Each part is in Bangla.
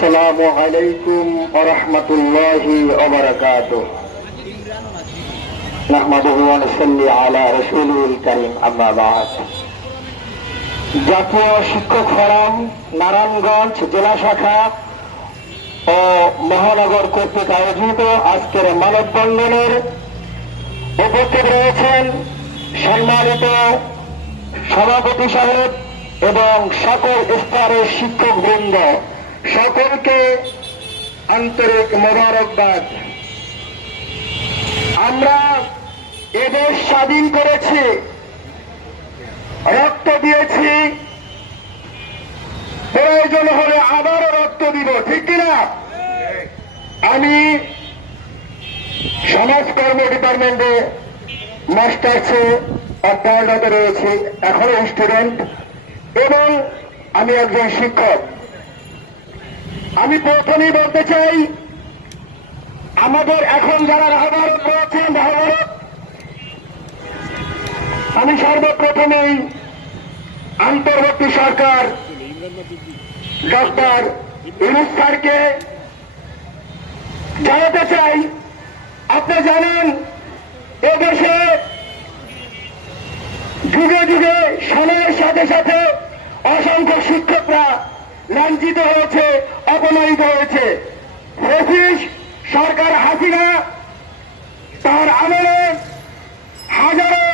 আসসালামু আলাইকুম ওয়া রাহমাতুল্লাহি ওয়া বারাকাতুহু। নাহমাদুহু ওয়া নুসাল্লি আলা রাসূলিল কারীম, আম্মা বা'দ। জাতীয় শিক্ষক ফোরাম নারায়ণগঞ্জ জেলা শাখা ও মহানগর কর্তৃক আয়োজিত আজকের মানববন্ধনের উপস্থিত রয়েছেন সম্মানিত সভাপতি সাহেব এবং সকল স্তরের শিক্ষকবৃন্দ। সকলকে আন্তরিক মোবারকবাদ। আমরা এদেশ স্বাধীন করেছি, রক্ত দিয়েছি, প্রয়োজন হলে আবারও রক্ত দিব, ঠিক কিনা? আমি সমাজকর্ম ডিপার্টমেন্টে মাস্টার্সে অধ্যয়নরত রয়েছি, এখনো স্টুডেন্ট, এবং আমি একজন শিক্ষক। আমি প্রথমেই বলতে চাই, আমাদের এখন যারা রাহবর রয়েছেন, আমি সর্বপ্রথমেই অন্তর্বর্তী সরকার ডক্টর ইউনূস স্যারকে জানাতে চাই, আপনি জানেন এদেশে যুগে যুগে সময়ের সাথে সাথে অসংখ্য শিক্ষকরা লাঞ্ছিত হয়েছে, অপমানিত হয়েছে। ফ্যাসিস্ট সরকার হাসিনা তার আমলে হাজারো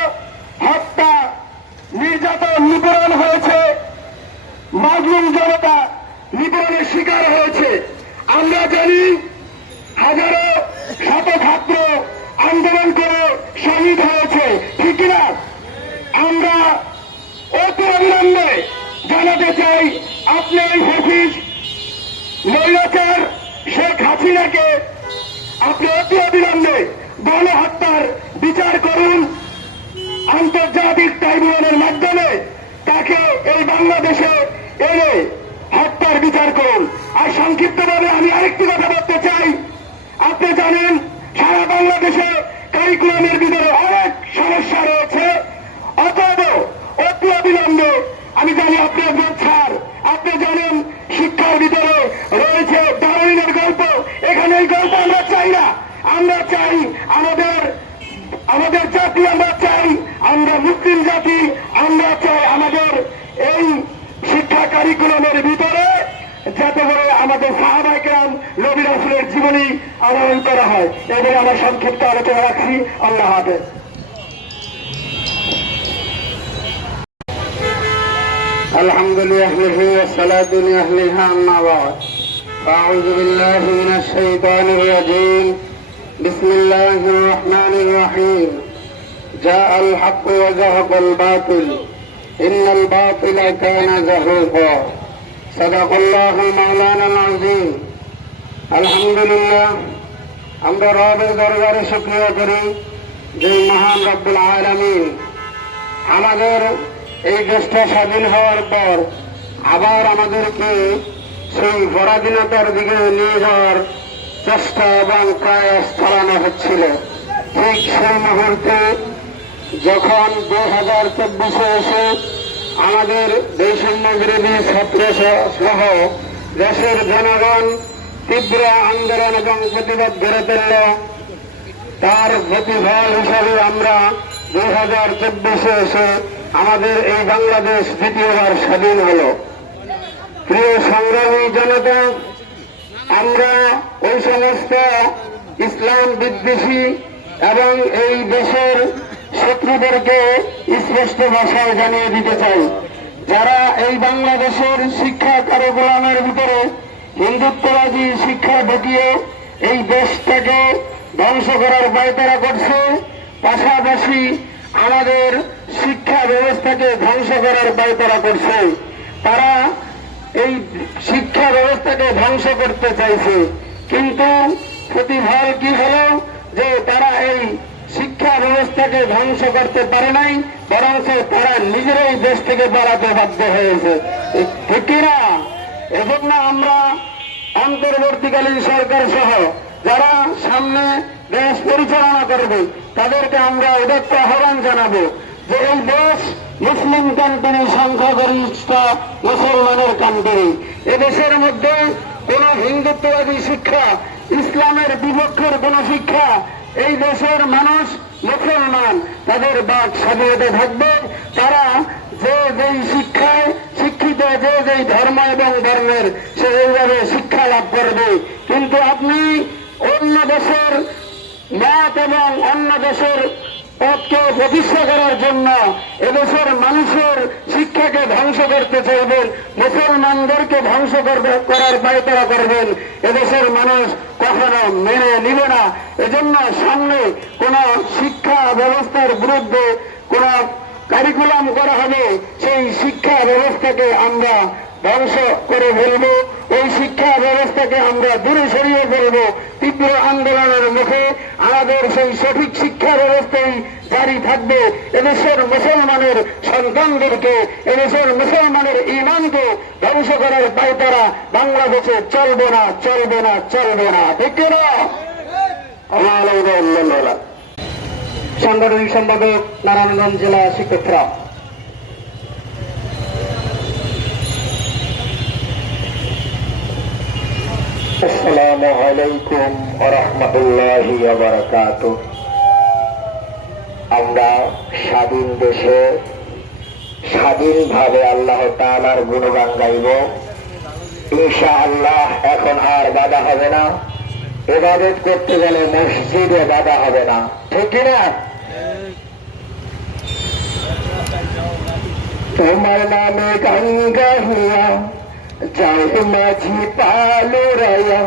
হত্যা, নির্যাতন, নিপীড়ন হয়েছে, মাজলুম জনতা নিপীড়নের শিকার হয়েছে। আমরা জানি হাজারো শত ছাত্র আন্দোলন করে শহীদ হয়েছে, ঠিক কিনা? আমরা অতি অবিলম্বে জানাতে চাই, আপনি এই ফ্যাসিস্ট নৈরাচার শেখ হাসিনাকে আপনি অতি অবিলম্বে গণহত্যার বিচার করুন, আন্তর্জাতিক ট্রাইব্যুনালের মাধ্যমে তাকে এই বাংলাদেশে এনে হত্যার বিচার করুন। আর সংক্ষিপ্তভাবে আমি আরেকটি কথা বলতে চাই, আপনি জানেন সারা বাংলাদেশে কারিকুলামের ভিতরে অনেক সমস্যা রয়েছে, অতএব অতি অবিলম্বে, আমি জানি আপনি একজন ছাড়, আপনি জানেন শিক্ষার ভিতরে রয়েছে ডারউইনের গল্প, এখানে এই গল্প আমরা চাই না। আমরা চাই আমাদের জাতি, আমরা চাই আমরা মুসলিম জাতি, আমরা চাই আমাদের এই শিক্ষা কারিকুলামের ভিতরে যাতে করে আমাদের সাহাবায়ে কেরাম, নবী রাসূলের জীবনী আনয়ন করা হয়। এবারে আমার সংক্ষিপ্ত আলোচনা রাখছি। আল্লাহ হাফেজ। الحمد لله والصلاة لأهلها أما بعد فأعوذ بالله من الشيطان الرجيم بسم الله الرحمن الرحيم جاء الحق وزهق الباطل إن الباطل كان زهوقا صدق الله مولانا العظيم الحمد لله আমরা রবের দরবারে শুকরিয়া করি যে মহান রব্বুল আলামিন আমাদের এই দেশটা স্বাধীন হওয়ার পর আবার আমাদেরকে সেই পরাধীনতার দিকে নিয়ে যাওয়ার চেষ্টা এবং প্রয়াস চালানো হচ্ছিল। ঠিক সেই মুহূর্তে যখন 2024 এসে আমাদের বৈষম্য বিরোধী ছাত্র সহ দেশের জনগণ তীব্র আন্দোলন এবং প্রতিবাদ গড়ে তুলল, তার প্রতিফল হিসাবে আমরা 2024 এসে আমাদের এই বাংলাদেশ দ্বিতীয়বার স্বাধীন হল। প্রিয় সংগ্রামী জনতা, আমরা ওই সমস্ত ইসলাম বিদ্বেষী এবং এই দেশের শত্রুদেরকে স্পষ্ট ভাষায় জানিয়ে দিতে চাই, যারা এই বাংলাদেশের শিক্ষা কারিকুলামের ভিতরে হিন্দুত্ববাদী শিক্ষা ঢুকিয়ে এই দেশটাকে ধ্বংস করার পায়তারা করছে, পাশাপাশি আমাদের শিক্ষা ব্যবস্থাকে ধ্বংস করার পায়তারা করছে। তারা এই শিক্ষা ব্যবস্থাকে ধ্বংস করতে চাইছে, কিন্তু প্রতিফল কি হলো যে তারা এই শিক্ষা ব্যবস্থাকে ধ্বংস করতে পারে নাই, বরং তারা নিজেরাই দেশ থেকে পালাতে বাধ্য হয়েছে, ঠিক কিনা? এজন্য আমরা অন্তর্বর্তীকালীন সরকার সহ যারা সামনে দেশ পরিচালনা করবে তাদেরকে আমরা উদাত্ত আহ্বান জানাবো যে এই দেশ মুসলিম কান্ট্রি, সংখ্যাগরিষ্ঠ মুসলমানের কান্ট্রি, এদেশের মধ্যে কোন হিন্দুত্ববাদী শিক্ষা, ইসলামের বিপক্ষের কোন শিক্ষা এই দেশের মানুষ মুসলমান তাদের বাক স্বাধীনতা থাকবে। তারা যে যেই শিক্ষায় শিক্ষিত, যে যেই ধর্ম এবং বর্ণের সে এইভাবে শিক্ষা লাভ করবে। কিন্তু আপনি অন্য দেশের মত এবং অন্য দেশের পথকে প্রতিষ্ঠা করার জন্য এদেশের মানুষের শিক্ষাকে ধ্বংস করতে চাইবেন, মুসলমানদেরকে ধ্বংস করার পায়তারা করবেন, এদেশের মানুষ কখনো মেনে নিবে না। এজন্য সামনে কোন শিক্ষা ব্যবস্থার বিরুদ্ধে কোন কারিকুলাম করা হবে, সেই শিক্ষা ব্যবস্থাকে আমরা ধ্বংস করে ফেলব, ওই শিক্ষা ব্যবস্থাকে আমরা দূরে সরিয়ে ফেলব। তীব্র আন্দোলনের মুখে আমাদের সেই সঠিক শিক্ষা ব্যবস্থাই জারি থাকবে। এদেশের মুসলমানের সন্তানদেরকে, এদেশের মুসলমানের ইমানকে ধ্বংস করার পায়তারা বাংলাদেশে চলবে না, চলবে না, চলবে না। ঠিক না? সাংগঠনিক সম্পাদক, নারায়ণগঞ্জ জেলা শিক্ষক ফোরাম। আসসালামু আলাইকুম ওয়া রাহমাতুল্লাহি ওয়া বারাকাতুহু। আমরা স্বাধীন দেশে স্বাধীনভাবে আল্লাহ তাআলার গুণগান গাইব। ইনশাআল্লাহ এখন আর বাধা হবে না, ইবাদত করতে গেলে মসজিদে বাধা হবে না। ঠিক না? তোমার নামে গান গাহিয়া যাই মাঝি পালুরাইয়া,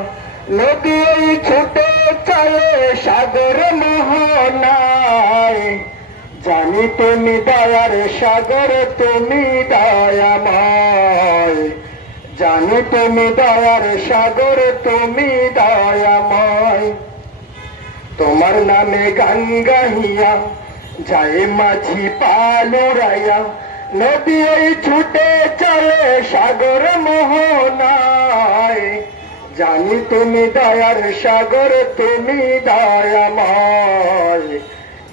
নদী ছুটে চলে সাগর মোহনায়। জানি তুমি দয়ার সাগর, তুমি দয়াময়। জানি তুমি দয়ার সাগর, তুমি দয়াময়। তোমার নামে গান গাহিয়া যাই মাঝি পালুরাইয়া, নদী ছুটে চলে সাগর মোহনায়। জানি তুমি দয়ার সাগর, তুমি দয়াময়।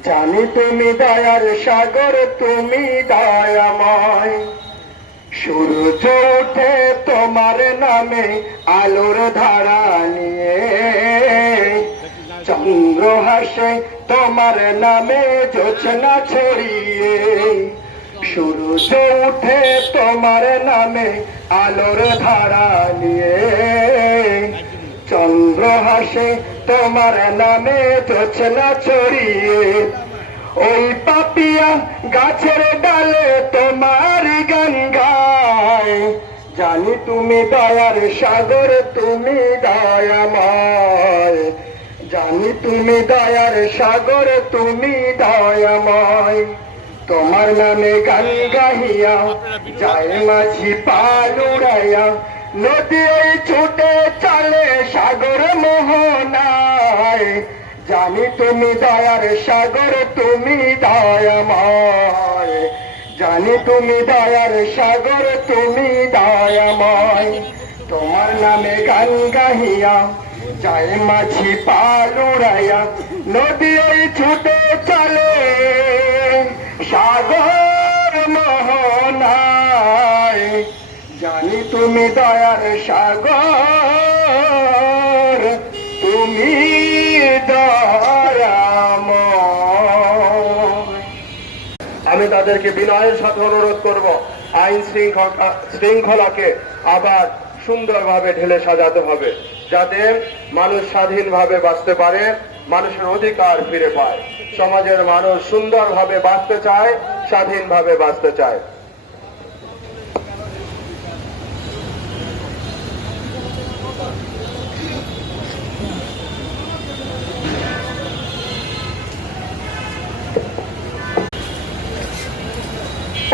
জানি তুমি দয়ার সাগর, তুমি দয়াময়। সূর্য ওঠে তোমার নামে আলোর ধারা নিয়ে, চন্দ্র হাসে তোমার নামে জোছনা ছড়িয়ে। সূর্য উঠে তোমার নামে আলোর ধারা নিয়ে, চন্দ্র হাসে তোমার নামে জোছনা ছড়িয়ে। ওই পাপিয়া গাছের ডালে তোমার গান গায়। জানি তুমি দয়ার সাগর, তুমি দয়াময়। জানি তুমি দয়ার সাগর, তুমি দয়াময়। তোমার নামে গান গাহিয়া যায় মাঝি পালুরাইয়া, নদী ছুটে চলে সাগর মোহনায়। জানি তুমি দয়ার সাগর, তুমি দয়াময়। জানি তুমি দয়ার সাগর, তুমি দয়াময়। তোমার নামে গান গাহিয়া যায় মাঝি পালুরাইয়া, নদী ছুটে চলে সাগর মোহনায়। জানি তুমি দয়ার সাগর, তুমি দয়াময়। আমি তাদেরকে বিনয়ের সাথে অনুরোধ করব, আইন শৃঙ্খলাকে আবার সুন্দরভাবে ঢেলে সাজাতে হবে, যাতে মানুষ স্বাধীনভাবে বাঁচতে পারে, মানুষের অধিকার ফিরে পায়। সমাজের মানুষ সুন্দরভাবে বাঁচতে চায়, স্বাধীনভাবে বাঁচতে চায়।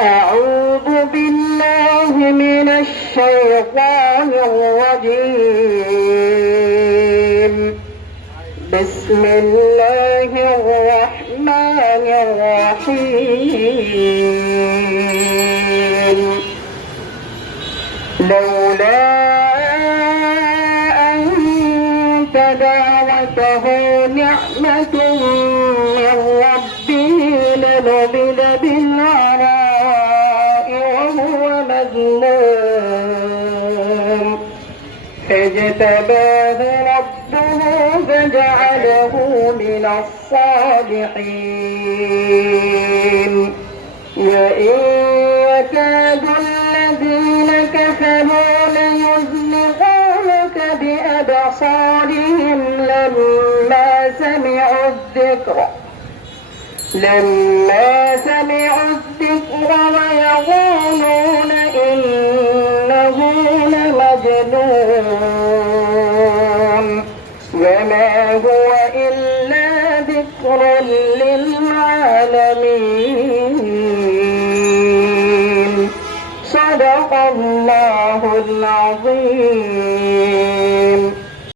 أعوذ بالله من الشيطان الرجيم. بسم الله الرحمن الرحيم. لولا أن تداركه نعمة من ربه لنبذ بالعراء وهو مذموم. فاجتباه ربه فجعله من الصالحين وإن يكاد الذين كفروا ليزلقونك بأبصارهم لما سمعوا الذكر ويقولون إنه لمجنون وما هو إلا ذكر للعالمين.